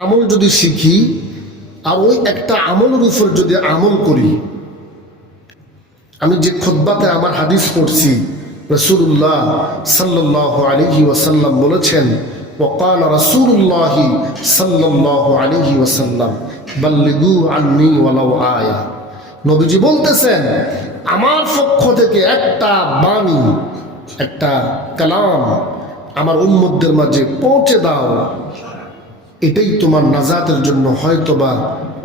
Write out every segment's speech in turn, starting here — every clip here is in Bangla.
আমল যদি শিখি আর ওই একটা আমলের উপর যদি আমল করি আমি যে খোদ্বাতে আমার হাদিস পড়ছি রসুল্লাহ সাল্লাহ আলিহি ওয়াসাল্লাম বলেছেন وقال رسول الله صلى الله عليه وسلم بلغوا عني ولو آية নবীজি বলতেছেন আমার পক্ষ থেকে একটা বাণী একটা কালাম আমার উম্মতদের মাঝে পৌঁছে দাও এটাই তোমার নাজাতের জন্য হয়তো বা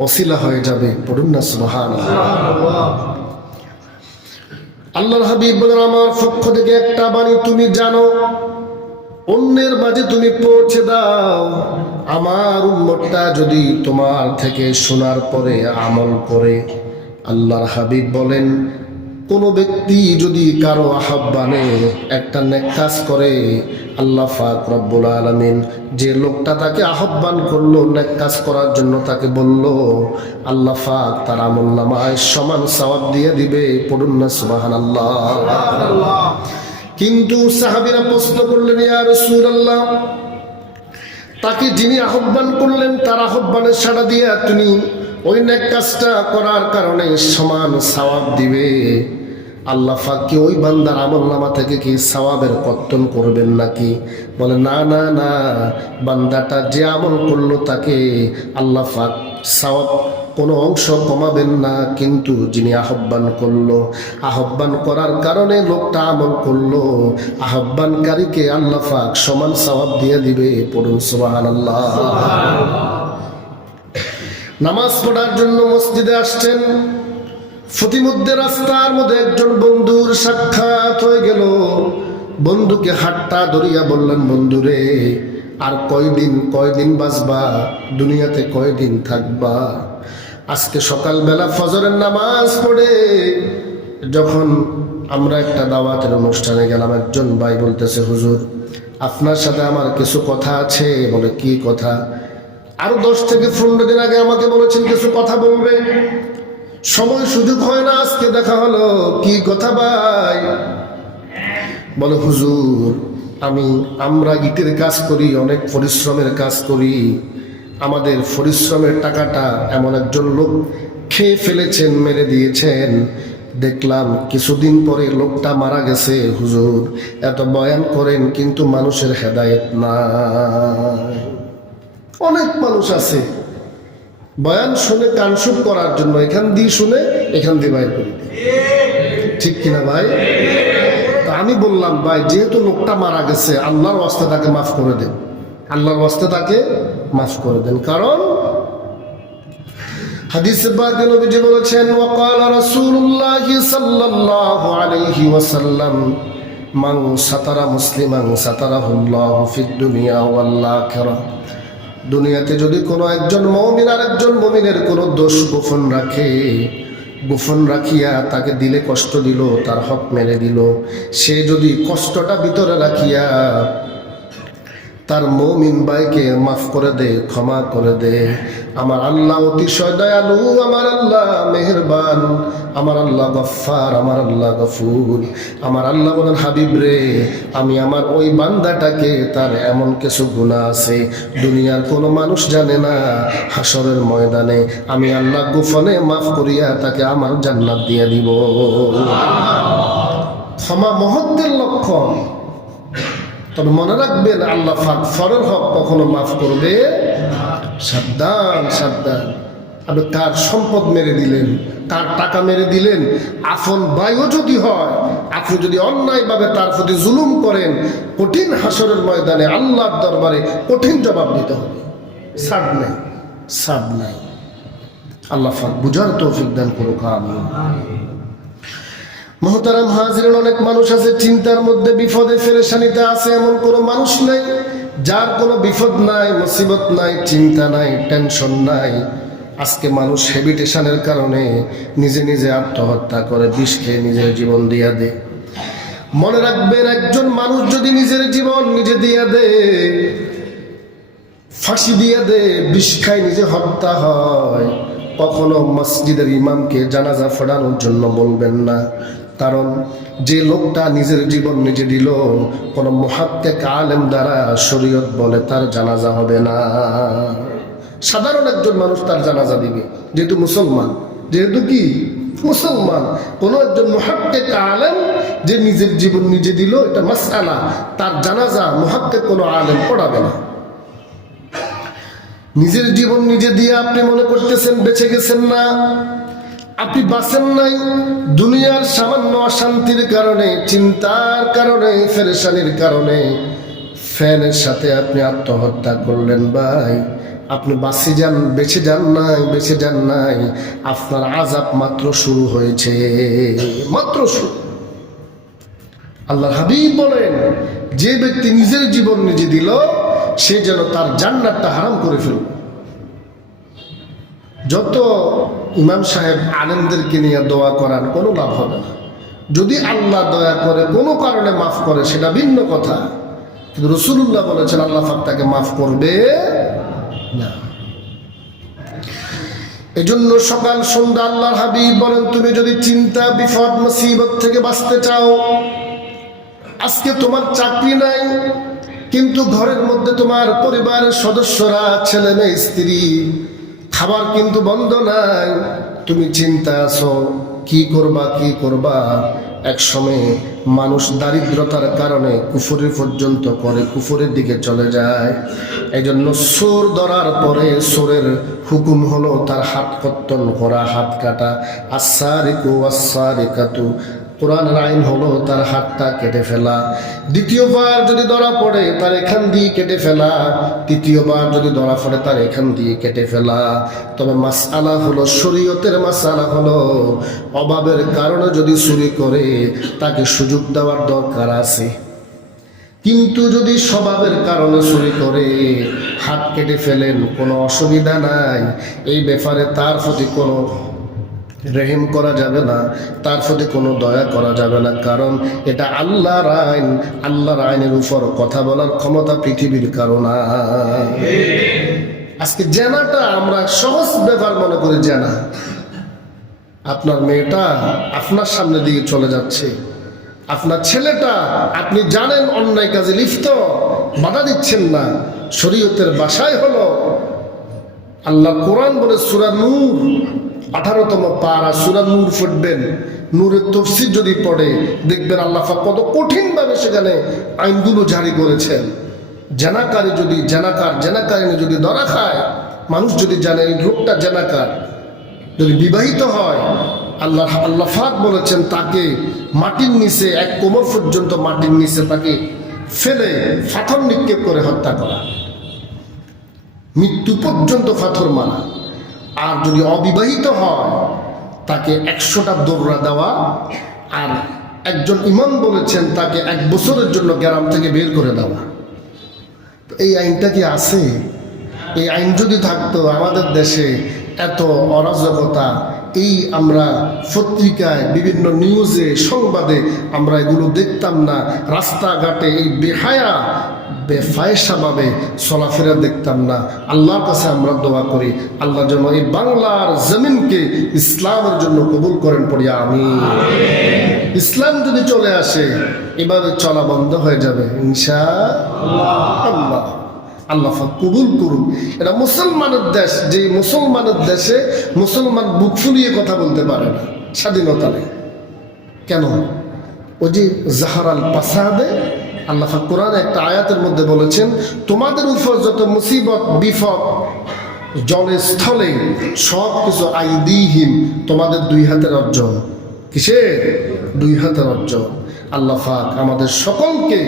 অসিলা হয়ে যাবে, পড়ুন না সুবহান আল্লাহর হাবিব বলেন, আমার পক্ষ থেকে একটা বাণী তুমি জানো, অন্যের মাঝে তুমি পৌঁছে দাও। আমার উম্মতটা যদি তোমার থেকে শোনার পরে আমল করে, আল্লাহর হাবিব বলেন কোন ব্যক্তি যদি কারও আহ্বানে একটা নেক কাজ করে, আল্লাহ ফাক রব্বুল আলমিন যে লোকটা তাকে আহ্বান করল নেক কাজ করার জন্য তাকে বলল, আল্লাহ ফাক তার আমল নামায় সমান সওয়াব দিয়ে দিবে, পড়ুন না সুবাহান আল্লাহ কিন্তু সাহাবিরা প্রশ্ন করলেন, ইয়া আল্লাহ তাকে যিনি আহ্বান করলেন, তার আহ্বানের সাড়া দিয়ে তিনি ওই নেক কাজটা করার কারণে সমান সওয়াব দিবে। আল্লাহ ফাক কি ওই বান্দার আমল নামা থেকে কি সওয়াবের কর্তন করবেন নাকি? বলে না না না বান্দাটা যে আমল করল তাকে আল্লাহ ফাক সওয়াব কোনো অংশ কমাবেন না কিন্তু যিনি আহ্বান করল আহ্বান করার কারণে লোকটা আমল করল আহ্বানকারীকে আল্লাহ ফাক সমান সওয়াব দিয়ে দিবে পড়ুন সোহান আল্লাহ নামাজ পড়ার জন্য মসজিদে আসছেন প্রতিমধ্যে রাস্তার মধ্যে একজন বন্ধুর সাক্ষাৎ হয়ে গেল। বন্ধুকে হাটটা ধরিয়া বললেন, বন্ধুরে, আর কয়দিন কয়দিন বাঁচবা? দুনিয়াতে কয়দিন থাকবা? আজকে সকালবেলা ফজরের নামাজ পড়ে যখন আমরা একটা দাওয়াতের অনুষ্ঠানে গেলাম, একজন ভাই বলতেছে, হুজুর, আপনার সাথে আমার কিছু কথা আছে? বলে, কি কথা? আরও দশ থেকে পনেরো দিন আগে আমাকে বলেছেন, কিছু কথা বলবে? সময় সুযোগ হয় না, আজকে দেখা হলো। কি কথা ভাই? বলে, হুজুর, আমি, আমরা ইটের কাজ করি, অনেক পরিশ্রমের কাজ করি। আমাদের পরিশ্রমের টাকাটা এমন একজন লোক খেয়ে ফেলেছেন, মেরে দিয়েছেন। দেখলাম কিছুদিন পরে লোকটা মারা গেছে, হুজুর। এত বয়ান করেন, কিন্তু মানুষের হেদায়েত না অনেক মানুষ আছে বয়ান শুনে কানসুপ করার জন্য এখান দিয়ে শুনে এখান দিয়ে বাইর করি ঠিক কিনা ভাই? আমি বললাম, ভাই, যেহেতু লোকটা মারা গেছে, আল্লাহর ওয়াস্তে তাকে মাফ করে দেন। আল্লাহর ওয়াস্তে তাকে মাফ করে দেন। কারণ হাদিসে পাকে নবীজি বলেছেন, ওয়াকাল রাসূলুল্লাহ সাল্লাল্লাহু আলাইহি ওয়াসাল্লাম, মান সাতারা মুসলিমান সাতারাহুল্লাহু ফিদ দুনিয়া ওয়াল আখিরাহ। দুনিয়াতে যদি কোনো একজন মমিন আর একজন মমিনের কোনো দোষ গোপন রাখে, গোপন রাখিয়া তাকে দিলে কষ্ট দিল, তার হক মেরে দিল। সে যদি কষ্টটা ভিতরে রাখিয়া তার মমিন ভাইকে মাফ করে দে, ক্ষমা করে দে। আমার আল্লাহ অতিশয় দয়ালু, আমার আল্লাহ মেহেরবান, আমার আল্লাহ গফার আমার আল্লাহ গফুর। আমার আল্লাহ বলেন, হাবিব রে, আমি আমার ওই বান্দাটাকে, তার এমন কিছু গুণা আছে, দুনিয়ার কোনো মানুষ জানে না হাসরের ময়দানে আমি আল্লাহ গুফনে মাফ করিয়া তাকে আমার জান্নাত দিয়ে দিব। ক্ষমা মহত্বের লক্ষণ। তবে মনে রাখবেন, আল্লাহ ফরের হক কখনো মাফ করবে। সাবধান সাবধান। আপনি তার সম্পদ মেরে দিলেন, তার টাকা মেরে দিলেন আফন বায়ু যদি হয়, আপনি যদি অন্যায়ভাবে তার প্রতি জুলুম করেন, কঠিন হাসরের ময়দানে আল্লাহর দরবারে কঠিন জবাব দিতে হবে। সাব নাই সাব নাই। আল্লাহ ফাক বুঝার তৌফিক দান করুক, আমিন। মহতারাম হাজিরের অনেক মানুষ আছে, চিন্তার মধ্যে বিপদে ফেরেশানিতে আছে, এমন কোনো মানুষ নাই, যার কোনো বিপদ নাই, মুসিবত নাই, চিন্তা নাই, টেনশন নাই। আজকে মানুষ হেবিটেশনের কারণে নিজে নিজে আত্মহত্যা করে, বিষ খেয়ে নিজের জীবন দিয়া দে মনে রাখবেন, একজন মানুষ যদি নিজের জীবন নিজে দিয়া দে ফাঁসি দিয়ে দে বিষ খায়, নিজে হত্যা হয়, কখনো মসজিদের ইমামকে জানাজা ফোড়ানোর জন্য বলবেন না। কারণ যে লোকটা নিজের জীবন নিজে দিল, কোনো মহাত্মেক আলেম দ্বারা শরীয়ত বলে তার জানাজা হবে না। সাধারণ একজন মানুষ তার জানাজা দিবে, যেহেতু মুসলমান। যেহেতু কি? মুসলমান। কোন একজন মহাক্কে আলেম যে নিজের জীবন নিজে দিল, এটা মাসালা তার জানাজা মহাক্কে কোনো আলেম পড়াবে না। নিজের জীবন নিজে দিয়ে আপনি মনে করতেছেন, বেঁচে গেছেন না। আপনি বাঁচেন নাই। দুনিয়ার সামান্য অশান্তির কারণে, চিন্তার কারণে, ফেরেশানির কারণে। ফ্যানের সাথে আপনি আত্মহত্যা করলেন ভাই। আপনি বাঁচে যান, বেঁচে যান নাই, বেঁচে যান নাই। আপনার আজাব মাত্র শুরু হয়েছে, মাত্র শুরু। আল্লাহ হাবিব বলেন, যে ব্যক্তি নিজের জীবন নিজে দিল, সে যেন তার জান্নাতটা হারাম করে ফেলল যত ইমাম সাহেব আনন্দেরকে নিয়ে দোয়া করান, কোনো লাভ হবে না। যদি আল্লাহ দয়া করে কোনো কারণে মাফ করে, সেটা ভিন্ন কথা। কিন্তু রসুল্লাহ বলেছেন, আল্লাহ ফাক তাকে মাফ করবে না। এজন্য সকাল, সন্ধ্যা আল্লাহর হাবিব বলেন, তুমি যদি চিন্তা, বিপদ, মুসিবত থেকে বাঁচতে চাও, আজকে তোমার চাকরি নাই, কিন্তু ঘরের মধ্যে তোমার পরিবারের সদস্যরা, ছেলে মেয়ে, স্ত্রী খাবার কিন্তু বন্ধ নাই। তুমি চিন্তা আছো, কি করবা কি করবা? এক সময় মানুষ দারিদ্রতার কারণে কুফুরি পর্যন্ত করে কুফুরের দিকে চলে যায়। এই জন্য সোর ধরার পরে সোরের হুকুম হলো তার হাত কর্তন করা, হাত কাটা। আসারিকু আসারিকাতু কোরআনের আইন হলো তার হাতটা কেটে ফেলা। দ্বিতীয়বার যদি ধরা পড়ে, তার এখান দিয়ে কেটে ফেলা। তৃতীয়বার যদি ধরা পড়ে, তার এখান দিয়ে কেটে ফেলা। তবে মাসালা হলো, শরীয়তের মাসালা হলো, অভাবের কারণে যদি চুরি করে, তাকে সুযোগ দেওয়ার দরকার আছে। কিন্তু যদি স্বভাবের কারণে চুরি করে, হাত কেটে ফেলেন, কোনো অসুবিধা নাই। এই ব্যাপারে তার প্রতি কোনো রেহিম করা যাবে না, তার প্রতি কোনো দয়া করা যাবে না। কারণ এটা আল্লাহর আইন, আল্লাহর আইনের উপর কথা বলার ক্ষমতা পৃথিবীর কারণ আজকে জেনাটা আমরা সহজ ব্যাপার মনে করি জেনা। আপনার মেয়েটা আপনার সামনে দিকে চলে যাচ্ছে। আপনার ছেলেটা, আপনি জানেন অন্যায় কাজে লিপ্ত, বাধা দিচ্ছেন না। শরীয়তের বাসায় হলো আল্লাহ কোরআন বলে সুরা নূর আঠারোতম পারা সুরা নূর ফুটবেন। নূরের তফসির যদি পড়ে, দেখবেন আল্লাহ কত কঠিনভাবে সেখানে আইনগুলো জারি করেছেন। জেনাকারী যদি জেনাকার জেনাকারিনী যদি ধরা খায়, মানুষ যদি জানে এই রোগটা জেনাকার, যদি বিবাহিত হয়, আল্লাহ আল্লাহ ফাক বলেছেন তাকে মাটির নিচে, এক কোমর পর্যন্ত মাটির নিচে তাকে ফেলে ফাথর নিক্ষেপ করে হত্যা করা। মৃত্যু পর্যন্ত পাথর মারা। আর যদি অবিবাহিত হয়, তাকে একশোটা দৌড়া দেওয়া। আর একজন ইমাম বলেছেন, তাকে এক বছরের জন্য গ্রাম থেকে বের করে দেওয়া। তো এই আইনটা কি আছে? এই আইন যদি থাকতো, আমাদের দেশে এত অরাজকতা এই আমরা পত্রিকায় বিভিন্ন নিউজে, সংবাদে আমরা এগুলো দেখতাম না। রাস্তাঘাটে এই বেহায়া বেফায়সাভাবে চলাফেরা দেখতাম না। আল্লাহর কাছে আমরা দোয়া করি, আল্লাহ যেন এই বাংলার জমিনকে ইসলামের জন্য কবুল করেন পড়িয়া আমি ইসলাম যদি চলে আসে এভাবে চলা বন্ধ হয়ে যাবে, ইনশা আল্লাহ। আল্লাহ পাক কবুল করুন। এটা মুসলমানের দেশ যে মুসলমানের দেশে মুসলমান বুক ফুলিয়ে কথা বলতে পারে না স্বাধীনতা নেই কেন? ওই যে জাহারাল পাসাদে আল্লাহ পাক কোরআন একটা আয়াতের মধ্যে বলেছেন, তোমাদের উপর যত মুসিবত, বিপদ, জলে, স্থলে, সব কিছু আইদিহীন তোমাদের দুই হাতের অর্জন। কিসের? দুই হাতের অর্জন। আল্লাহ পাক আমাদের সকলকে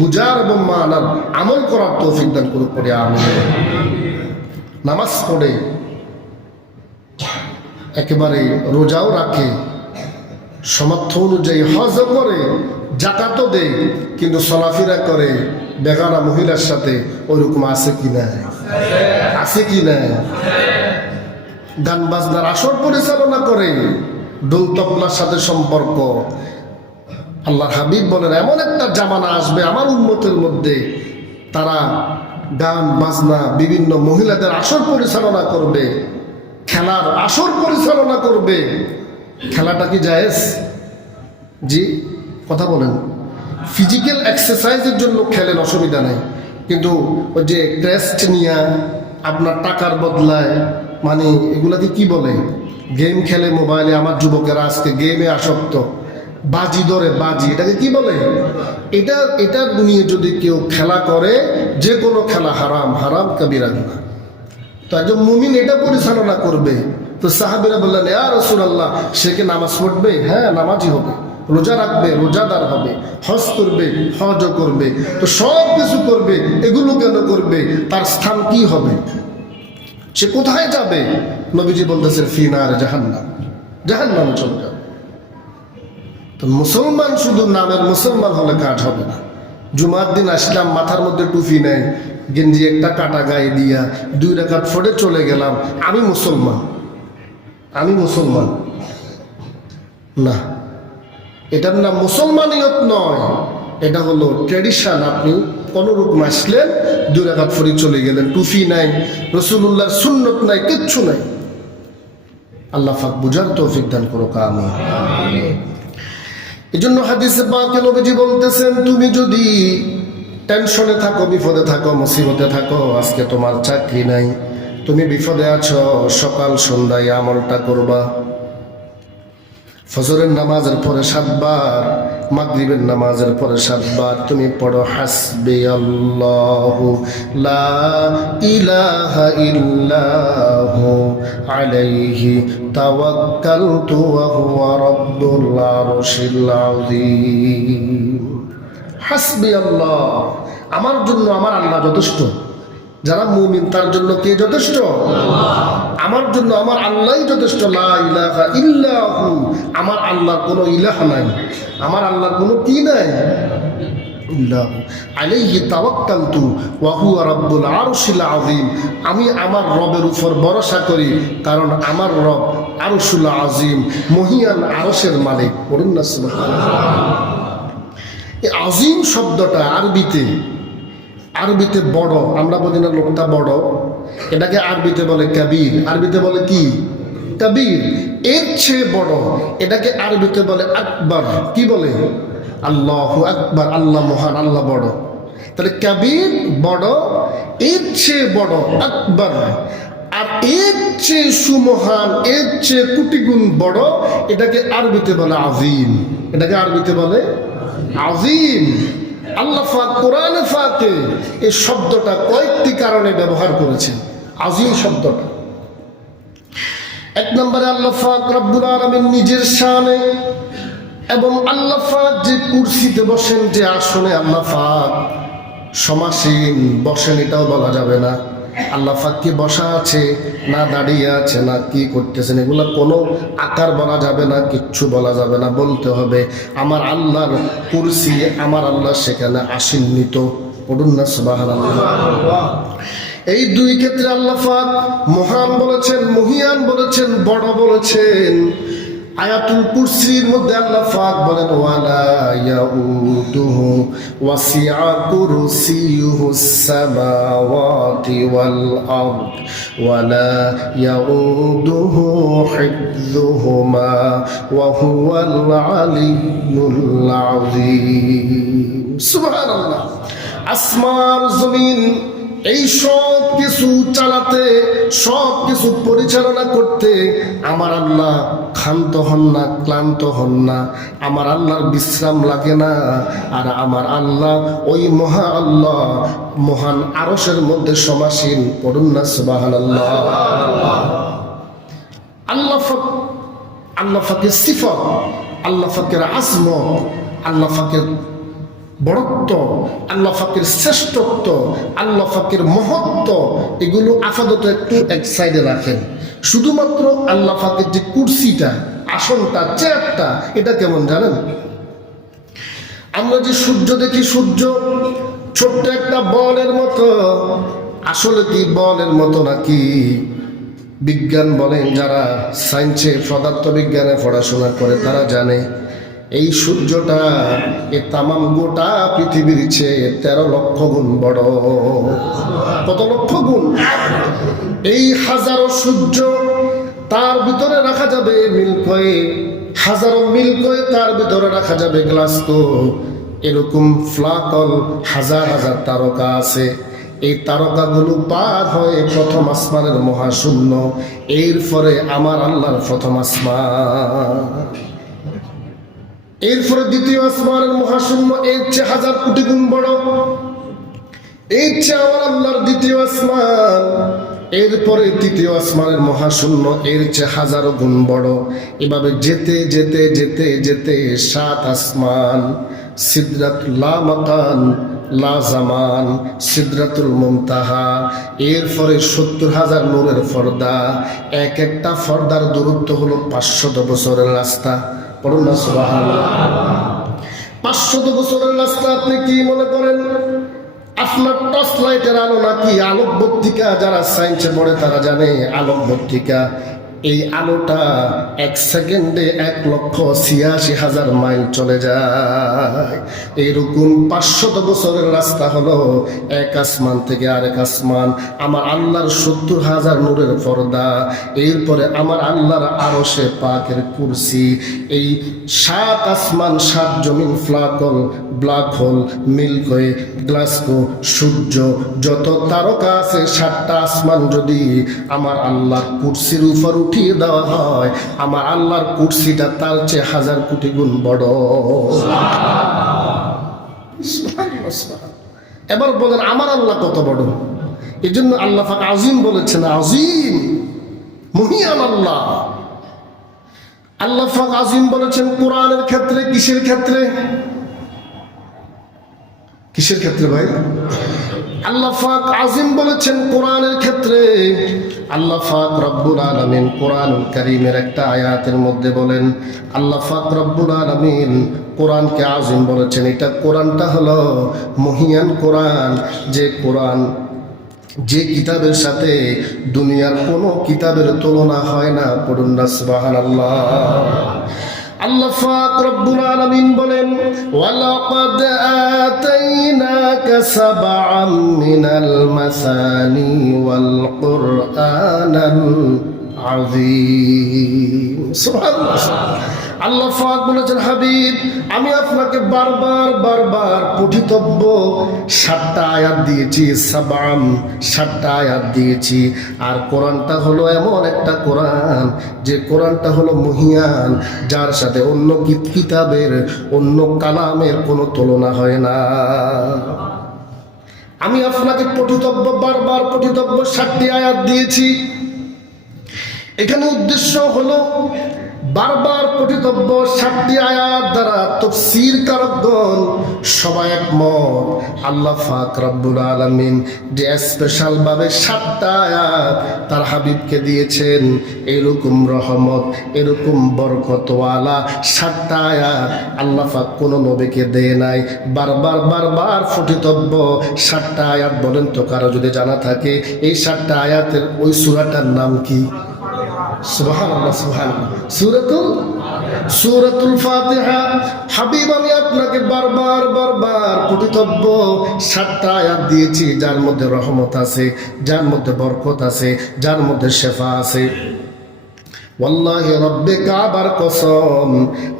বুজার এবং মানার আমল করার তৌফিক দান করে পড়ে আমি নামাজ পড়ে, একেবারে রোজাও রাখে সমর্থ অনুযায়ী হজও করে জাকাতও দেয়, কিন্তু চলাফেরা করে, বেগানা মহিলার সাথে ওইরকম আছে কি না আছে কি না গান বাজনার আসর পরিচালনা করে ডোল তবলার সাথে সম্পর্ক আল্লাহ হাবিব বলেন, এমন একটা জামানা আসবে আমার উন্মতের মধ্যে। তারা গান, বাজনা, বিভিন্ন মহিলাদের আসর পরিচালনা করবে, খেলার আসর পরিচালনা করবে। খেলাটা কি জায়েজ? জি, কথা বলেন। ফিজিক্যাল এক্সারসাইজের জন্য খেলেন অসুবিধা নেই। কিন্তু ওই যে ক্রেস্ট নিয়া আপনার টাকার বদলায় মানে এগুলাকে কি বলে? গেম খেলে মোবাইলে, আমার যুবকেরা আজকে গেমে আসক্ত। বাজি ধরে, বাজি, এটাকে কি বলে? এটা এটা নিয়ে যদি কেউ খেলা করে, যে কোনো খেলা হারাম হারাম কবিরা গুনাহ তো একজন মুমিন এটা পরিচালনা করবে। তো সাহাবিরা বললেন, ইয়া রসুল আল্লাহ সে কি নামাজ পড়বে? হ্যাঁ নামাজই হবে। রোজা রাখবে, রোজাদার হবে, হজ করবে, হজও করবে। তো সব কিছু করবে, এগুলো কেন করবে? তার স্থান কি হবে? সে কোথায় যাবে? নবীজি বলতেছেন, ফিনার জাহান্নাম। জাহান্নামে চলে যাবে। তো মুসলমান শুধু নামের মুসলমান হলে কাঠ হবে না। জুমার দিন আসলাম, মাথার মধ্যে টুপি নেই, গেঞ্জি একটা কাটা গায়ে দিয়া দুই রাকাত ফোড়ে চলে গেলাম। আমি মুসলমান। আমি মুসলমান। না, এটার নাম মুসলমানিয়ত নয়। এটা হলো ট্রেডিশন আপনি কোনোরূপ আসলেন দুই রাকাত ফড়ি চলে গেলেন টুফি নাই রসুল্লাহর সুন্নত নাই, কিচ্ছু নাই। আল্লাহ ফাক বুঝার তৌফিক দান করো আমি এই জন্য হাদিসে পাকে নবীজি বলতেছেন, তুমি যদি টেনশনে থাকো, বিপদে থাকো, মুসিবতে থাকো, আজকে তোমার চাকরি নাই, তুমি বিপদে আছো, সকাল সন্ধ্যায় আমলটা করবা। ফজরের নামাজের পরে সাতবার, মাগরিবের নামাজের পরে সাতবার, তুমি পড়ো হাসবি আল্লাহু লা ইলাহা ইল্লাহু আলাইহি তাওয়াক্কালতু ওয়া হুয়া রাব্বুল আরশিল আযীম। হাসবি আল্লাহ আমার জন্য আমার আল্লাহ যথেষ্ট। যারা মুমিন, তার জন্য কে যথেষ্ট? আমার জন্য আমার আল্লাহই যথেষ্ট। আমার আল্লাহর কোনো ইলাহা নাই। আমার আল্লাহর কোনো কি নাই? আমি আমার রবের উপর ভরসা করি, কারণ আমার রব আরশুল আজিম মহিয়ান আরশের মালিক। পড়ুন না আজিম শব্দটা আরবিতে আরবিতে বড়, আমরা বলি না লোকটা বড়, এটাকে আরবিতে বলে কাবির। আরবিতে বলে কি? কাবির। এর চেয়ে বড়, এটাকে আরবিতে বলে আকবর। কি বলে? আল্লাহ আকবর, আল্লাহ মহান, আল্লাহ বড়। তাহলে কাবির বড়, এর চেয়ে বড় আকবর। আর এর চেয়ে সুমহান, এর চেয়ে কোটিগুণ বড়, এটাকে আরবিতে বলে আজিম। এটাকে আরবিতে বলে আজিম। আল্লাহ কোরআনে ফাকে এই শব্দটা কয়েকটি কারণে ব্যবহার করেছেন। আজিম শব্দটা। এক নম্বরে আল্লাহ ফাক রব্বুল আলমের নিজের শানে এবং আল্লাহ ফাক যে কুর্সিতে বসেন যে আসনে আল্লাহ ফাক সমাসীন বসেন এটাও বলা যাবে না। আল্লাহ ফাক বসা আছে, না দাঁড়িয়ে আছে, না কি করতেছেন, এগুলো কোনো আকার বলা যাবে না, কিচ্ছু বলা যাবে না, বলতে হবে, আমার আল্লাহর কুরসি, আমার আল্লাহ সেখানে আসেননি তো পড়ুন না এই দুই ক্ষেত্রে আল্লাহ ফাক মহান বলেছেন, মহিয়ান বলেছেন, বড় বলেছেন। আয়াতুল কুরসির মধ্যে আল্লাহ ফাক বলেন, ওয়ালা ইয়াউতুহু ওয়াসিআ কুরসিয়ুহুস সামাওয়াতি ওয়াল আরদ, ওয়ালা ইয়াউদুহু হিফযুহুমা ওয়া হুয়াল আলিয়্যুল আযীম। সুবহানাল্লাহ। আসমান, জমিন এই সব কিছু চালাতে, সব কিছু পরিচালনা করতে আমার আল্লাহ ক্ষান্ত হন না, ক্লান্ত হন না। আমার আল্লাহর বিশ্রাম লাগে না। আর আমার আল্লাহ ওই মহা আল্লাহ, মহান আরসের মধ্যে সমাসীন। পড়ুন না সুবাহান আল্লাহ আল্লাহ আল্লাহ ফাকের সিফত, আল্লাহ ফাকের আজম আল্লাহ ফাকের বড়ত্ব, আল্লাহ ফাকের শ্রেষ্ঠত্ব, আল্লাহ ফাকের মহত্ব, এগুলো আপাতত একটু এক সাইডে রাখেন। শুধুমাত্র আল্লাহ ফাকের যে কুর্সিটা, আসনটা, চেয়ারটা, এটা কেমন জানেন? আমরা যে সূর্য দেখি, সূর্য ছোট্ট একটা বলের মতো। আসলে কি বলের মতো নাকি? বিজ্ঞান বলেন, যারা সায়েন্সে পদার্থ বিজ্ঞানে পড়াশোনা করে, তারা জানে। এই সূর্যটা, এ তামাম গোটা পৃথিবীর চেয়ে তেরো লক্ষ গুণ বড়। কত লক্ষ গুণ? এই হাজারো সূর্য তার ভিতরে রাখা যাবে মিল্কয়ে, হাজারো মিল্কয়ে তার ভিতরে রাখা যাবে গ্লাস তো। এরকম ফ্লাকল হাজার হাজার তারকা আছে। এই তারকাগুলো পার হয়ে প্রথম আসমানের মহাশূন্য। এর এরপরে আমার আল্লাহর প্রথম আসমান। এরপরে দ্বিতীয় আসমানের মহাশূন্য, এর চেয়ে হাজার কোটি গুণ বড়। এই চেয়ে আমার আল্লাহর দ্বিতীয় আসমান। এরপরে তৃতীয় আসমানের মহাশূন্য, এর চেয়ে হাজারো গুণ বড়। এভাবে যেতে যেতে যেতে যেতে সাত আসমান। সিদ্রাত লা মাকান, লা জামান। সিদ্রাতুল মুমতাহা। এরপরে সত্তর হাজার নূরের ফর্দা এক একটা ফর্দার দূরত্ব হলো পাঁচশত বছরের রাস্তা। পড়ুন না, সুবহানাল্লাহ। পাঁচশত বছরের রাস্তা আপনি কি মনে করেন? আপনার টর্চ লাইটের আলো নাকি আলোক বর্তিকা যারা সায়েন্সে পড়ে তারা জানে আলোক বর্তিকা এই আলোটা এক সেকেন্ডে এক লক্ষ ছিয়াশি হাজার মাইল চলে যায়। এইরকম পাঁচশত বছরের রাস্তা হলো এক আসমান থেকে আরেক আসমান, আমার আল্লাহর সত্তর হাজার নূরের পর্দা, এরপরে আমার আল্লাহর আরও সে পাকের কুরসি, এই সাত আসমান, সাত জমিন ফ্লাকল ব্ল্যাক হোল মিল্কওয়ে গ্লাসকো সূর্য, যত তারকা আছে, সাতটা আসমান যদি আমার আল্লাহর কুরসির উপর উঠিয়ে দেওয়া হয়, আমার আল্লাহর কুরসিটা তার চেয়ে হাজার কোটি গুণ বড়। এবার বলেন, আমার আল্লাহ কত বড়? এই জন্য আল্লাহ আজিম বলেছেন, আজিম, মহিয়ান আল্লাহ। আল্লাহ ফাক আজিম বলেছেন, কোরআনের ক্ষেত্রে, কিসের ক্ষেত্রে? কিসের ক্ষেত্রে ভাই? আল্লাহ ফাক আজিম বলেছেন, কোরআনের ক্ষেত্রে। আল্লাহ রব্বুল আলমিন কোরআন করিমের একটা আয়াতের মধ্যে বলেন, আল্লাহ রব্বুল আলমিন কোরআনকে আজিম বলেছেন। এটা কোরআনটা হলো মহিয়ান কোরআন। যে কোরআন, যে কিতাবের সাথে দুনিয়ার কোনো কিতাবের তুলনা হয় না, পড়ুন না আল্লাহ পাক বলেন বলেছেন, হাবিব, আমি আপনাকে পঠিতব্য আয়াত দিয়েছি সাবাম দিয়েছি। আর কোরআনটা হলো এমন একটা কোরআন, যে কোরআনটা হলো মহিয়ান, যার সাথে অন্য কিতাবের, অন্য কালামের কোনো তুলনা হয় না। আমি আপনাকে পঠিতব্য, বারবার পঠিতব্য সাতটি আয়াত দিয়েছি। এখানে উদ্দেশ্য হলো বারবার পঠিতব্য সাতটি আয়াত দ্বারা তফসির কারকগণ সবাই একমত, আল্লাহ ফাক রব্বুল আলমিন যে স্পেশাল ভাবে সাতটা আয়াত তার হাবিবকে দিয়েছেন। এরকম রহমত, এরকম বরকতওয়ালা সাতটা আয়াত আল্লাহ ফাক কোনো নবীকে দেয় নাই। বারবার বারবার ফটিতব্য সাতটা আয়াত বলেন তো, কারও যদি জানা থাকে, এই সাতটা আয়াতের ওই সুরাটার নাম কি? হাবিব, আমি আপনাকে বারবার বারবার দিয়েছি, যার মধ্যে রহমত আছে, যার মধ্যে বরকত আছে, যার মধ্যে শেফা আছে। ওয়াল্লাহি রব্বে কাবার কসম।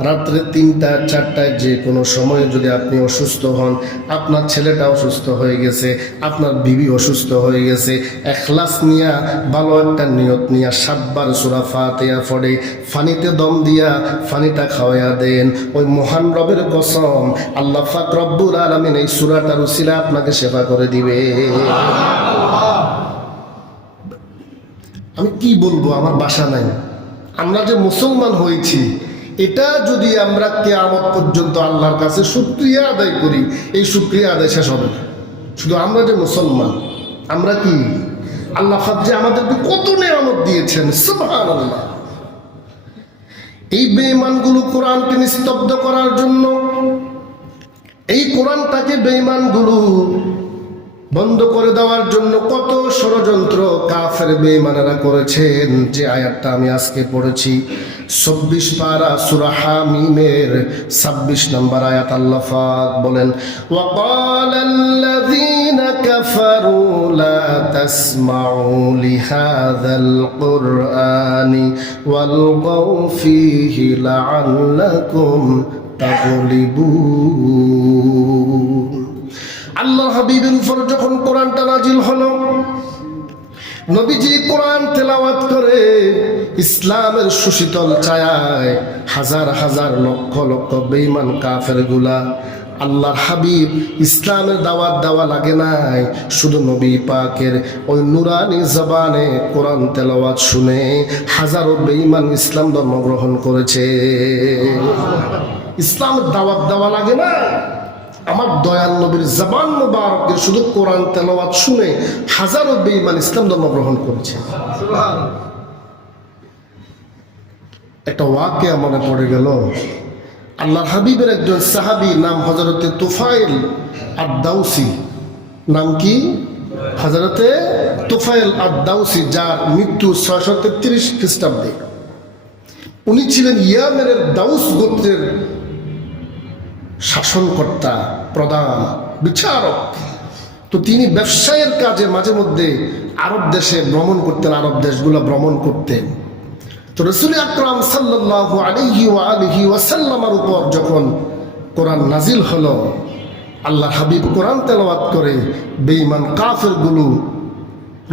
রাত্রে তিনটা চারটায় যে কোনো সময়ে যদি আপনি অসুস্থ হন আপনার ছেলেটা অসুস্থ হয়ে গেছে আপনার বিবি অসুস্থ হয়ে গেছে এখলাস নিয়া ভালো একটা নিয়ত নিয়া সাতবার সুরা ফাতেয়া ফড়ে ফানিতে দম দিয়া ফানিটা খাওয়াইয়া দেন। ওই মহান রবের কসম আল্লাহ ফাক রব্বুর আলমিন এই সুরাটার উসিলা আপনাকে সেবা করে দিবে। আমি কি বলব? আমার বাসা নাই। আমরা যে মুসলমান হয়েছি, এটা যদি আমরা কেয়ামত পর্যন্ত আল্লাহর কাছে সুক্রিয়া আদায় করি, এই সুক্রিয়া আদায় শেষ হবে। শুধু আমরা যে মুসলমান, আমরা কি আল্লাহ যে আমাদেরকে কত নিয়ামত দিয়েছেন, সুবহানাল্লাহ এই বেঈমানগুলো কোরআনকে নিস্তব্ধ করার জন্য, এই কোরআনটাকে বেঈমানগুলো বন্ধ করে দেওয়ার জন্য কত ষড়যন্ত্র কাফের বেঈমানেরা করেছেন যে আয়াতটা আমি আজকে পড়েছি চব্বিশ পারা সুরাহা মিমের ছাব্বিশ নম্বর আয়াত আল্লাহ পাক বলেন وقال الذين كفروا لا تسمعوا لهذا القرآن والغوا فيه لعلكم تغلبون আল্লাহ হাবিবের উপর যখন কোরআনটা নাজিল হলো, নবীজি কোরআন তেলাওয়াত করে ইসলামের সুশীতল ছায়ায় হাজার হাজার লক্ষ লক্ষ বেঈমান কাফেরগুলা আল্লাহর হাবিব ইসলামের দাওয়াত দেওয়া লাগে নাই। শুধু নবী পাকের ওই নুরানি জবানে কোরআন তেলাওয়াত শুনে হাজারো বেঈমান ইসলাম ধর্ম গ্রহণ করেছে। ইসলামের দাওয়াত দেওয়া লাগে না আমার দয়াল নবীর জবান মুবারকে শুধু কোরআন তেলাওয়াত শুনে হাজারো বেঈমান ইসলাম ধর্ম গ্রহণ করেছে। একটা ওয়াকে মনে পড়ে গেল। আল্লাহ হাবিবের একজন সাহাবী নাম হজরতে তুফাইল আর দাউসি নাম কি? হজরতে তুফাইল আর দাউসি যার মৃত্যু ছয়শো তেত্রিশ খ্রিস্টাব্দে। উনি ছিলেন ইয়ামেনের দাউস গোত্রের শাসনকর্তা প্রধান, বিচারক। তো তিনি ব্যবসায়ের কাজে মাঝে মধ্যে আরব দেশে ভ্রমণ করতেন, আরব দেশগুলো ভ্রমণ করতেন। তো রসুল আকরাম সাল্লাহ আলিহি আলিহি ওয়াসাল্লামার উপর যখন কোরআন নাজিল হলো আল্লাহ হাবিব কোরআন তেলাওয়াত করে, বেঈমান কাফেরগুলো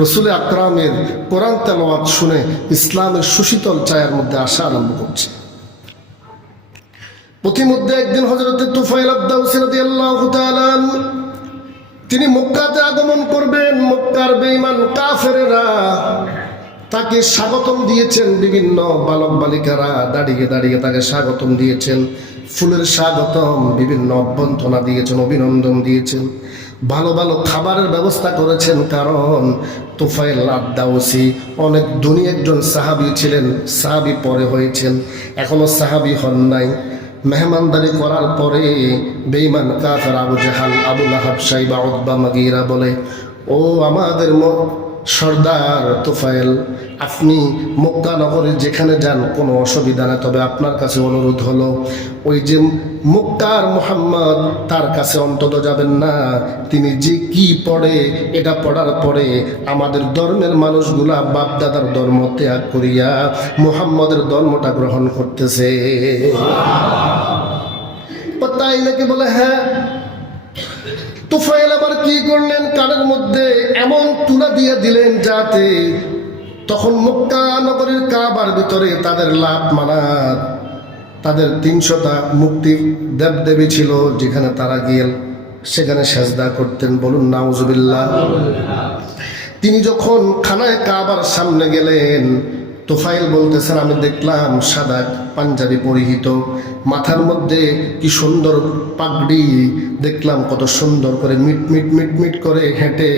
রসুল আকরামের কোরআন তেলাওয়াত শুনে ইসলামের সুশীতল চায়ের মধ্যে আসা আরম্ভ করছে। প্রতিমধ্যে একদিন তুফাইল আনহু, তিনি মক্কাতে আগমন করবেন। মক্কার বেঈমান কাফেরেরা তাকে স্বাগতম দিয়েছেন। বিভিন্ন বালক বালিকারা দাঁড়িয়ে দাঁড়িয়ে তাকে স্বাগতম দিয়েছেন। ফুলের স্বাগতম, বিভিন্ন অভ্যন্তনা দিয়েছেন, অভিনন্দন দিয়েছেন। ভালো ভালো খাবারের ব্যবস্থা করেছেন, কারণ তুফাইল আদাউসি অনেক ধনী একজন সাহাবি ছিলেন। সাহাবি পরে হয়েছেন। এখনও সাহাবি হন নাই। মেহমানদারি করার পরে বেইমান কাকার আবু জাহাল আবুল আহাব সাইবা উদ্বা মাগিরা বলে, ও আমাদের সর্দার তোফায়েল আপনি মক্কা নগরে যেখানে যান কোনো অসুবিধা নেই। তবে আপনার কাছে অনুরোধ হলো ওই যে মুক্তার মোহাম্মদ তার কাছে অন্তত যাবেন না। তিনি যে কি পড়ে এটা পড়ার পরে আমাদের ধর্মের মানুষগুলা বাপদাদার ধর্ম ত্যাগ করিয়া মুহাম্মদের ধর্মটা গ্রহণ করতেছে। তাই নাকি বলে হ্যাঁ তুফাইল আবার কি করলেন? কানের মধ্যে এমন তুলা দিয়ে দিলেন যাতে তখন মক্কা নগরীর কাবার ভিতরে তাদের লাভ মানার তাদের তিনশোটা মুক্তি দেবদেবী ছিল যেখানে তারা গিয়ে সেখানে সেজদা করতেন। বলুন, নাউজুবিল্লাহ। তিনি যখন খানায় কাবার সামনে গেলেন তোফাইল বলতেছেন, আমি দেখলাম সাদা পাঞ্জাবি পরিহিত। মাথার মধ্যে কি সুন্দর পাগড়ি দেখলাম, কত সুন্দর করে মিট মিট মিট মিট করে হেঁটে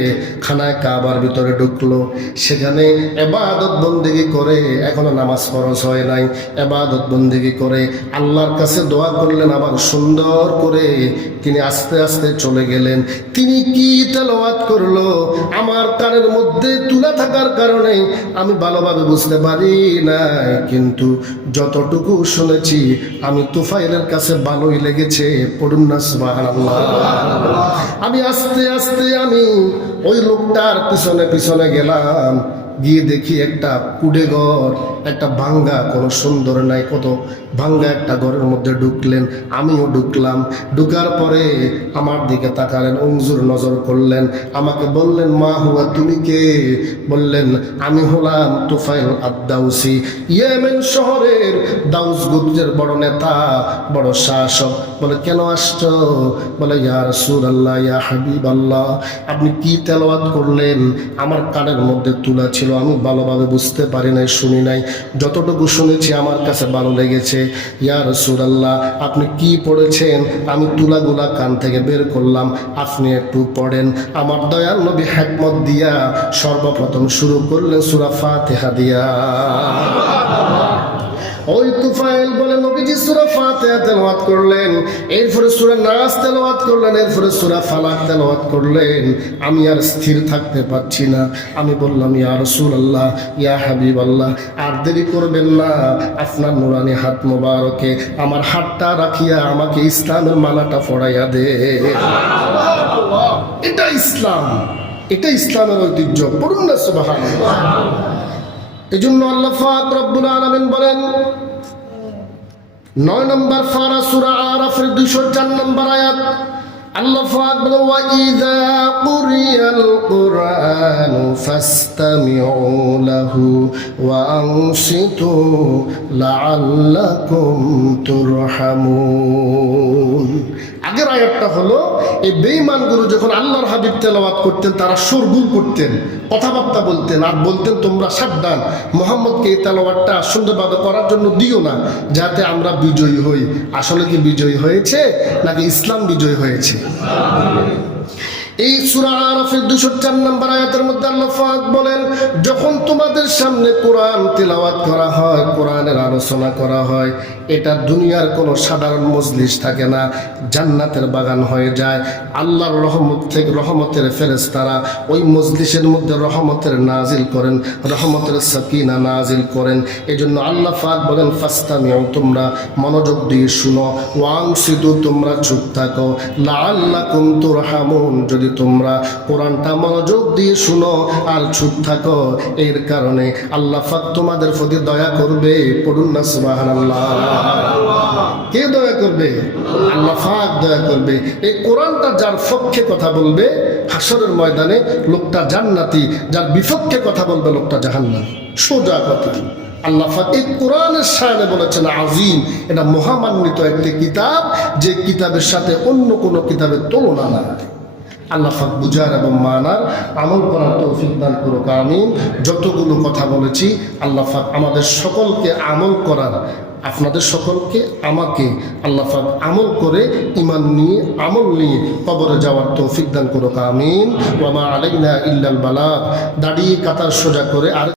খানায় কাবার ভিতরে ঢুকলো। সেখানে এবাদত বন্দিগি করে এখনও নামাজ ফরজ হয় নাই। এবাদত বন্দিগি করে আল্লাহর কাছে দোয়া করলেন, আবার সুন্দর করে তিনি আস্তে আস্তে চলে গেলেন। তিনি কি তেলাওয়াত করল? আমার কানের মধ্যে তুলা থাকার কারণে আমি ভালোভাবে বুঝতে পারি নাই, কিন্তু যতটুকু শুনেছি। আমি তুফাইলের কাছে ভালোই লেগেছে পড়ুন না আমি আস্তে আস্তে আমি ওই লোকটার পিছনে পিছনে গেলাম। গিয়ে দেখি একটা কুড়ে ঘর একটা ভাঙ্গা, কোনো সুন্দর নাই, কত ভাঙ্গা একটা ঘরের মধ্যে ঢুকলেন, আমিও ঢুকলাম। ঢুকার পরে আমার দিকে তাকালেন অঞ্জুর নজর করলেন, আমাকে বললেন, মা হুয়া, তুমি কে? বললেন, আমি হলাম তুফাইল আদাউসি ইয়েমেন শহরের দাউস গোত্রের বড় নেতা, বড় শাসক। বলে, কেন আসছো? বলে, ইয়া রসুল আল্লাহ ইয়া হাবিব আল্লাহ আপনি কি তেলাওয়াত করলেন? আমার কানের মধ্যে তুলা ছিল, আমি ভালোভাবে বুঝতে পারি নাই, শুনি নাই। যতটুকু শুনেছি আমার কাছে ভালো লেগেছে। ইয়া রসুল আল্লাহ আপনি কি পড়েছেন? আমি তুলাগুলা কান থেকে বের করলাম, আপনি একটু পড়েন। আমার দয়াল নবী হ্যাকমত দিয়া সর্বপ্রথম শুরু করলেন সুরাফা ফাতেহা দিয়া। ওই তুফাইল বলে নবীজি সূরা ফাতিহা তেলাওয়াত করলেন এরপরে সূরা নাস তেলাওয়াত করলেন এরপরে সুরা ফালাক তেলাওয়াত করলেন। আমি আর স্থির থাকতে পারছি না। আমি বললাম ইয়া রাসূলুল্লাহ ইয়া হাবিবাল্লাহ আর দেরি করবেন না। আপনার নুরানি হাত মোবারকে আমার হাতটা রাখিয়া আমাকে ইসলামের মালাটা পড়াইয়া দে। এটা ইসলাম। এটা ইসলামের ঐতিহ্য। পড়ুন না সুবহানাল্লাহ। এই জন্য আল্লাহ ফাক রব্বুল আলামিন বলেন, নয় নম্বর ফারা সুরা আরাফের দুইশো চার নম্বর আয়াত, আল্লাহ পাক বলেন ওয়াইদা কুরিয়াল কুরআনু ফাসতামিউ লাহু ওয়া আনসিতু লাআল্লাকুম তুরহামুন। আগের আয়াতটা হলো, এই বেঈমান গুরু যখন আল্লাহর হাবিব তেলাওয়াত করতেন, তারা সরগুল করতেন, কথাবার্তা বলতেন, আর বলতেন, তোমরা সাবধান, মোহাম্মদকে এই তেলাওয়াতটা সুন্দরভাবে করার জন্য দিও না, যাতে আমরা বিজয়ী হই। আসলে কি বিজয়ী হয়েছে, নাকি ইসলাম বিজয়ী হয়েছে? এই সূরা দুশো চার নম্বর আয়াতের মধ্যে আল্লাহ বলেন, যখন তোমাদের সামনে কোরআন তেলাওয়াত করা হয়, কোরআনের আলোচনা করা হয়, এটা দুনিয়ার কোনো সাধারণ মজলিস থাকে না, জান্নাতের বাগান হয়ে যায়। আল্লাহর রহমত থেকে রহমতের ওই মজলিসের মধ্যে রহমতের নাজিল করেন, রহমতের সাকিনা নাজিল করেন। এই জন্য আল্লাহ পাক বলেন ফাস্তামিও তোমরা মনোযোগ দিয়ে শুনো ওয়াং সিদু তোমরা চুপ থাকো, লাআল্লাকুম তুরহামুন, যদি তোমরা কোরআনটা মনোযোগ দিয়ে শুনো আর চুপ থাকো, এর কারণে আল্লাহ পাক তোমাদের প্রতি দয়া করবে। পড়ুন না, সুবহানাল্লাহ। কে দয়া করবে? আল্লাহ পাক দয়া করবে। এই কোরআনটা যার পক্ষে কথা বলবে হাসরের ময়দানে লোকটা জান্নাতি, যার বিপক্ষে কথা বলবে লোকটা জাহান্নাম। সোজা কথা। আল্লাহ এই কোরআনের সামনে বলেছেন, আজিম এটা মহামান্বিত একটি কিতাব, যে কিতাবের সাথে অন্য কোনো কিতাবের তুলনা না আল্লাহ পাক বুঝার এবং মানার, আমল করার তৌফিক দান করুক, আমিন। যতগুলো কথা বলেছি, আল্লাহ আমাদের সকলকে আমল করার, আপনাদের সকলকে আমাকে আল্লাহ আমল করে ইমান নিয়ে, আমল নিয়ে কবরে যাওয়ার তৌফিক দান করুক, আমিন। ওয়ামা আলাইনা ইল্লাল বালা দাঁড়িয়ে কাতার সোজা করে আর